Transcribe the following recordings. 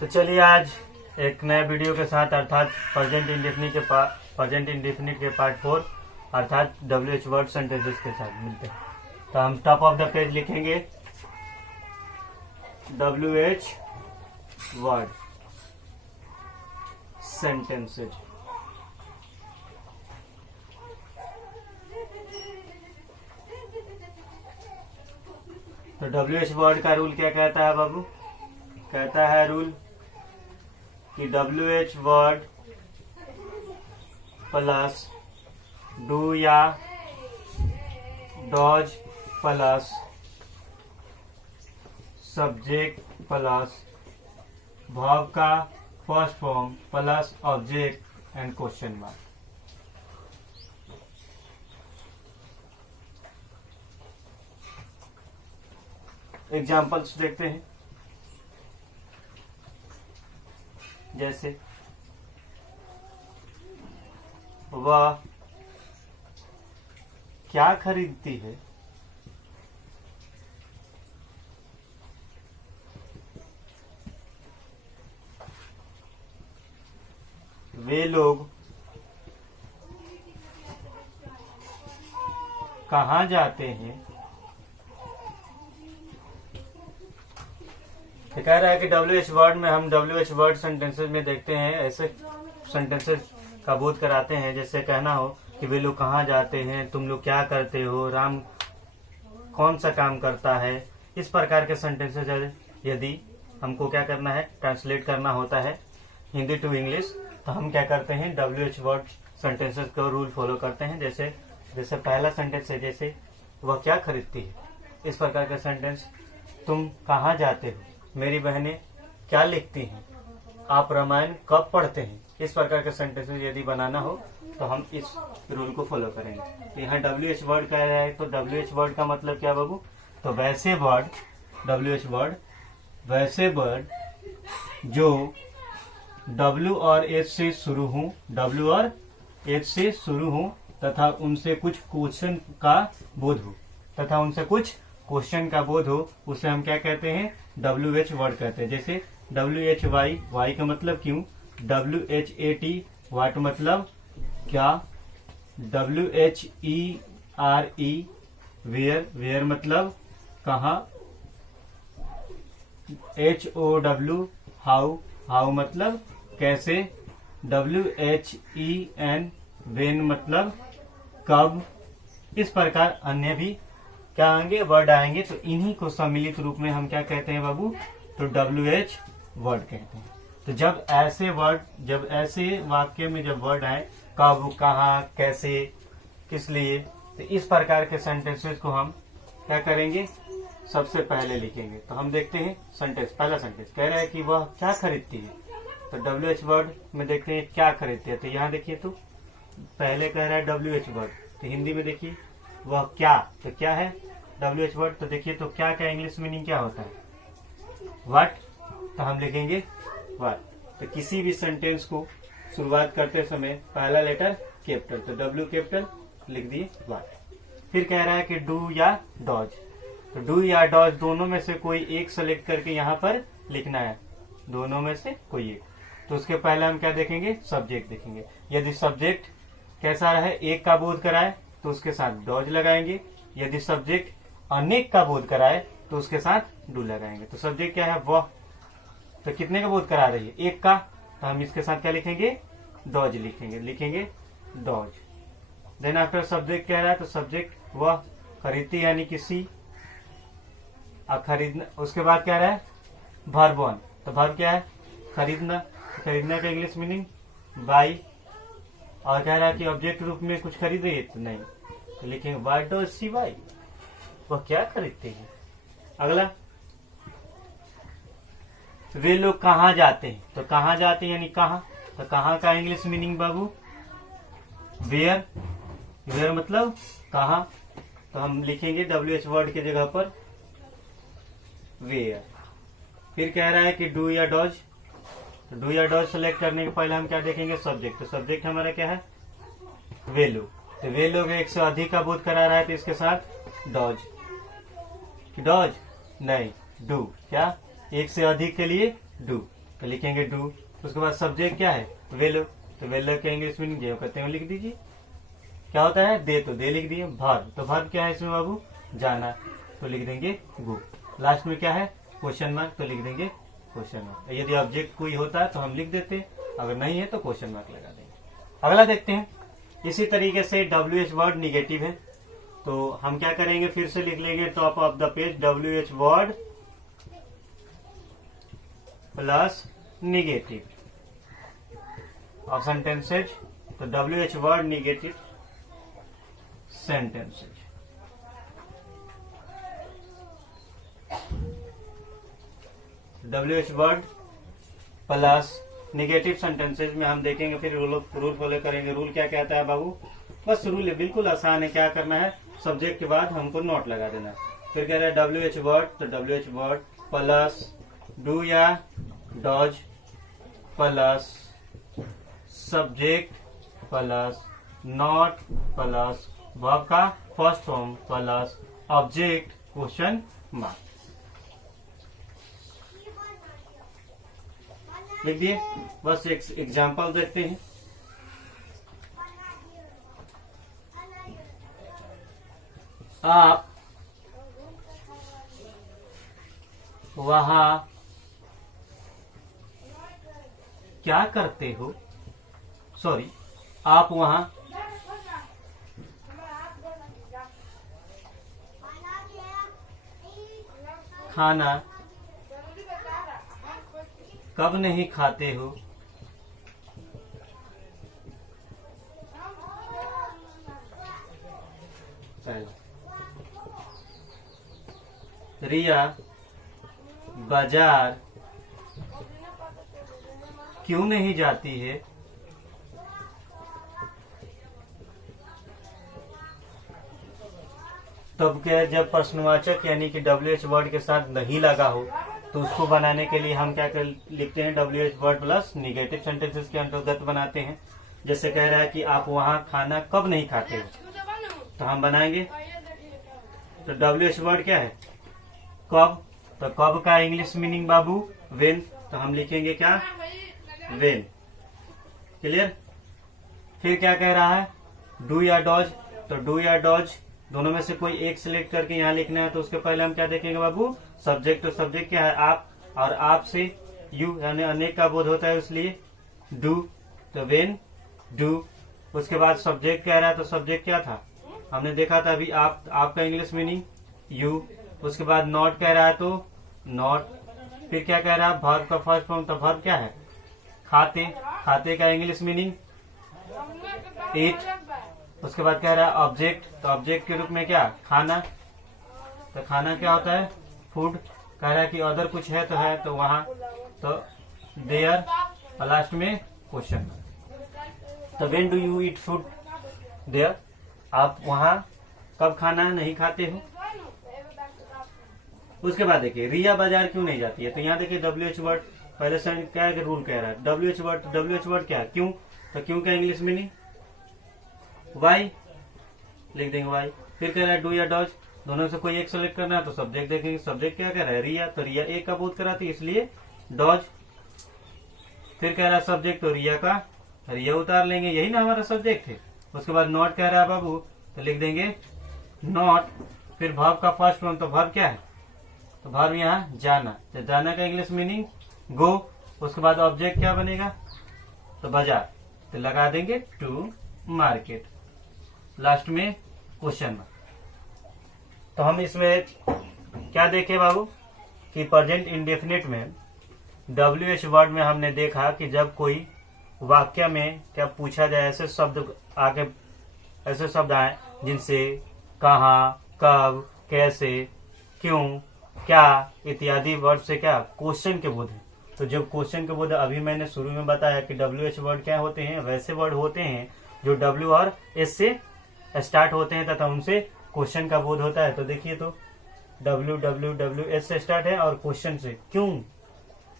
तो चलिए आज एक नए वीडियो के साथ अर्थात प्रेजेंट इंडेफिनिट के पार्ट 4 अर्थात WH वर्ड सेंटेंसेस के साथ मिलते हैं। तो हम टॉप ऑफ द पेज लिखेंगे WH वर्ड सेंटेंसेस। तो WH वर्ड का रूल क्या कहता है बाबू? कहता है रूल कि WH वर्ड प्लस डू या does plus subject plus verb का first form plus object and question mark. Examples देखते हैं। जैसे वह क्या खरीदती है? वे लोग कहाँ जाते हैं? तो कह रहा है कि WH वर्ड में हम WH वर्ड सेंटेंसेस में देखते हैं, ऐसे सेंटेंसेस का बोध कराते हैं। जैसे कहना हो कि वे लोग कहाँ जाते हैं, तुम लोग क्या करते हो, राम कौन सा काम करता है। इस प्रकार के सेंटेंसेस यदि हमको क्या करना है, ट्रांसलेट करना होता है हिंदी टू इंग्लिश, तो हम क्या करते हैं WH वर्ड सेंटेंसेस का रूल फॉलो करते हैं। जैसे पहला सेंटेंस है, जैसे वह क्या खरीदती है। इस प्रकार का सेंटेंस, तुम कहाँ जाते हो, मेरी बहनें क्या लिखती हैं, आप रामायण कब पढ़ते हैं। इस प्रकार के सेंटेंसेस यदि बनाना हो तो हम इस रूल को फॉलो करेंगे। तो यहाँ WH वर्ड कह रहा है, तो WH वर्ड का मतलब क्या बाबू? तो वैसे वर्ड, WH वर्ड वैसे वर्ड जो W और H से शुरू हूँ, W और H से शुरू हूँ तथा उनसे कुछ क्वेश्चन का बोध हो, उसे हम क्या कहते हैं, WH वर्ड कहते हैं। जैसे WHY, Y का मतलब क्यों, WHAT वाट मतलब क्या, WHERE वेयर मतलब कहाँ, HOW हाउ मतलब कैसे, WHEN वेन मतलब कब। इस प्रकार अन्य भी क्या आएंगे, वर्ड आएंगे। तो इन्हीं को सम्मिलित रूप में हम क्या कहते हैं बाबू? तो WH वर्ड कहते हैं। तो जब ऐसे वाक्य में जब वर्ड आए, कब, कहाँ, कैसे, किस लिए, तो इस प्रकार के सेंटेंसेस को हम क्या करेंगे, सबसे पहले लिखेंगे। तो हम देखते हैं सेंटेंस। पहला सेंटेंस कह रहा है कि वह क्या खरीदती है। तो WH वर्ड में देखते हैं क्या खरीदती है। तो यहाँ देखिए, तो पहले कह रहा है WH वर्ड, तो हिंदी में देखिए वह क्या, तो क्या है WH वर्ड। तो देखिए, तो क्या का इंग्लिश मीनिंग क्या होता है, व्हाट। तो हम लिखेंगे व्हाट। तो किसी भी सेंटेंस को शुरुआत करते समय पहला लेटर कैपिटल, तो W कैपिटल लिख दिए, व्हाट। फिर कह रहा है कि डू या डॉज। तो डू या डॉज दोनों में से कोई एक सेलेक्ट करके यहाँ पर लिखना है, दोनों में से कोई एक। तो उसके पहले हम क्या देखेंगे, सब्जेक्ट देखेंगे। यदि सब्जेक्ट कैसा रहे, एक का बोध कराए, तो उसके साथ डॉज लगाएंगे। यदि सब्जेक्ट अनेक का बोध कराए तो उसके साथ डू लगाएंगे। तो सब्जेक्ट क्या है, वह, तो कितने का बोध करा रही है, एक का, तो हम इसके साथ क्या लिखेंगे, डॉज लिखेंगे डॉज। देन आफ्टर सब्जेक्ट कह रहा है, तो सब्जेक्ट वह खरीदती यानी किसी खरीदना। उसके बाद क्या रहा है, वर्ब वन। तो वर्ब क्या है, खरीदना का इंग्लिश मीनिंग बाई। और कह रहा है कि ऑब्जेक्ट रूप में कुछ खरीद रही है, तो नहीं, तो लिखेंगे व्हाट डज शी बाई, वह क्या खरीदती है। अगला, वे लोग कहाँ जाते हैं। तो कहाँ जाते हैं यानी कहाँ। तो कहाँ का इंग्लिश मीनिंग बाबू, वेयर मतलब कहाँ। तो हम लिखेंगे WH वर्ड की जगह पर वेयर। फिर कह रहा है कि डू या डॉज। तो डू या डॉज सेलेक्ट करने के पहले हम क्या देखेंगे, सब्जेक्ट। तो सब्जेक्ट हमारा क्या है, वे लोग। तो वे लोग एक से अधिक का बोध करा रहा है, तो इसके साथ डॉज। डॉज नहीं, डू। क्या, एक से अधिक के लिए डू। तो लिखेंगे डू। उसके बाद सब्जेक्ट क्या है, विल, तो विल के इंग्लिश मीनिंग जो कहते हैं वो लिख दीजिए। क्या होता है, दे, तो दे लिख दिए। वर्ब, तो वर्ब क्या है इसमें बाबू, जाना, तो लिख देंगे गो। लास्ट में क्या है, क्वेश्चन मार्क, तो लिख देंगे क्वेश्चन मार्क। यदि ऑब्जेक्ट कोई होता है तो हम लिख देते हैं, अगर नहीं है तो क्वेश्चन मार्क लगा देंगे। अगला देखते हैं। इसी तरीके से WH वर्ड निगेटिव है, तो हम क्या करेंगे, फिर से लिख लेंगे top of the page WH word plus negative और सेंटेंसेज, तो WH word negative sentences. WH word plus negative sentences में हम देखेंगे, फिर रूल फॉलो करेंगे। रूल क्या कहता है बाबू, बस रूल है, बिल्कुल आसान है। क्या करना है, सब्जेक्ट के बाद हमको नोट लगा देना है। फिर कह रहा है WH वर्ड, तो WH वर्ड प्लस डू या does plus subject plus not plus verb का first form plus object question mark लिख दिए। बस एक एग्जाम्पल देखते हैं। आप वहां क्या करते हो, सॉरी, आप वहां खाना कब नहीं खाते हो, रिया बाजार क्यों नहीं जाती है, तब क्या, जब प्रश्नवाचक यानी कि WH वर्ड के साथ नहीं लगा हो तो उसको बनाने के लिए हम क्या लिखते हैं, WH word plus negative sentences के अंतर्गत बनाते हैं। जैसे कह रहा है कि आप वहां खाना कब नहीं खाते हो, तो हम बनाएंगे, तो WH वर्ड क्या है, कब, तो कब का इंग्लिश मीनिंग बाबू वेन, तो हम लिखेंगे क्या, वेन। क्लियर। फिर क्या कह रहा है, डू या डॉज, तो डू या डॉज दोनों में से कोई एक सिलेक्ट करके यहाँ लिखना है। तो उसके पहले हम क्या देखेंगे बाबू, सब्जेक्ट, तो सब्जेक्ट क्या है, आप, और आप से यू यानी अनेक का बोध होता है, इसलिए डू, तो वेन डू। उसके बाद सब्जेक्ट कह रहा है, तो सब्जेक्ट क्या था, हमने देखा था अभी, आपका इंग्लिश मीनिंग यू। उसके बाद नॉट कह रहा है, तो नॉट। फिर क्या कह रहा है, वर्ब का फर्स्ट फॉर्म, तो वर्ब क्या है, खाते, खाते का इंग्लिश मीनिंग ईट। उसके बाद कह रहा है ऑब्जेक्ट, तो ऑब्जेक्ट के रूप में क्या, खाना, तो खाना क्या होता है, फूड। कह रहा है कि अदर कुछ है, तो वहां, तो देयर, और लास्ट में क्वेश्चन, तो when do you eat food there, आप वहां कब खाना नहीं खाते हो। उसके बाद देखिए, रिया बाजार क्यों नहीं जाती है, तो यहाँ देखिए WH वर्ड पहले से क्या है, रूल कह रहा है WH वर्ड, तो WH वर्ड क्या, क्यों, तो क्यों का इंग्लिश मीनिंग वाई, लिख देंगे वाई। फिर कह रहा है डू या डॉज, दोनों से कोई एक सेलेक्ट करना है, तो सब्जेक्ट देखेंगे, सब्जेक्ट क्या कह रहा है, रिया, तो रिया एक का बोध कराती है, इसलिए डॉज। फिर कह रहा है सब्जेक्ट, तो रिया उतार लेंगे, यही ना हमारा सब्जेक्ट है। उसके बाद नॉट कह रहा है बाबू, तो लिख देंगे नॉट। फिर वर्ब का फर्स्ट फॉर्म, तो वर्ब क्या है, तो वर्ब यहाँ जाना, तो जाना का इंग्लिश मीनिंग गो। उसके बाद ऑब्जेक्ट क्या बनेगा, तो बाजार, तो लगा देंगे टू मार्केट, लास्ट में क्वेश्चन मार्क। तो हम इसमें क्या देखे बाबू कि प्रेजेंट इंडेफिनिट में WH वर्ड में हमने देखा कि जब कोई वाक्य में क्या पूछा जाए, ऐसे शब्द आगे, ऐसे शब्द आए जिनसे कहाँ, कब, कैसे, क्यों, क्या इत्यादि वर्ड से क्या क्वेश्चन के बोध है। तो जब क्वेश्चन के बोध, अभी मैंने शुरू में बताया कि WH वर्ड क्या होते हैं, वैसे वर्ड होते हैं जो W और S से स्टार्ट होते हैं तथा उनसे क्वेश्चन का बोध होता है। तो देखिए, तो WS से स्टार्ट है और क्वेश्चन से क्यों,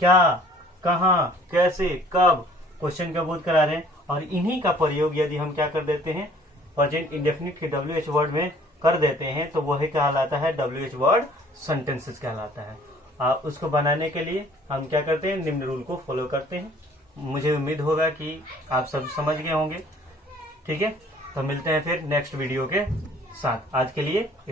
क्या, कहाँ, कैसे, कब, क्वेश्चन का बोध करा रहे हैं। और इन्हीं का प्रयोग यदि हम क्या कर देते हैं, प्रेजेंट इंडेफिनिट के WH वर्ड में कर देते हैं, तो वही कहलाता है WH वर्ड सेंटेंसेस कहलाता है। उसको बनाने के लिए हम क्या करते हैं, निम्न रूल को फॉलो करते हैं। मुझे उम्मीद होगा कि आप सब समझ गए होंगे। ठीक है, तो मिलते हैं फिर नेक्स्ट वीडियो के साथ। आज के लिए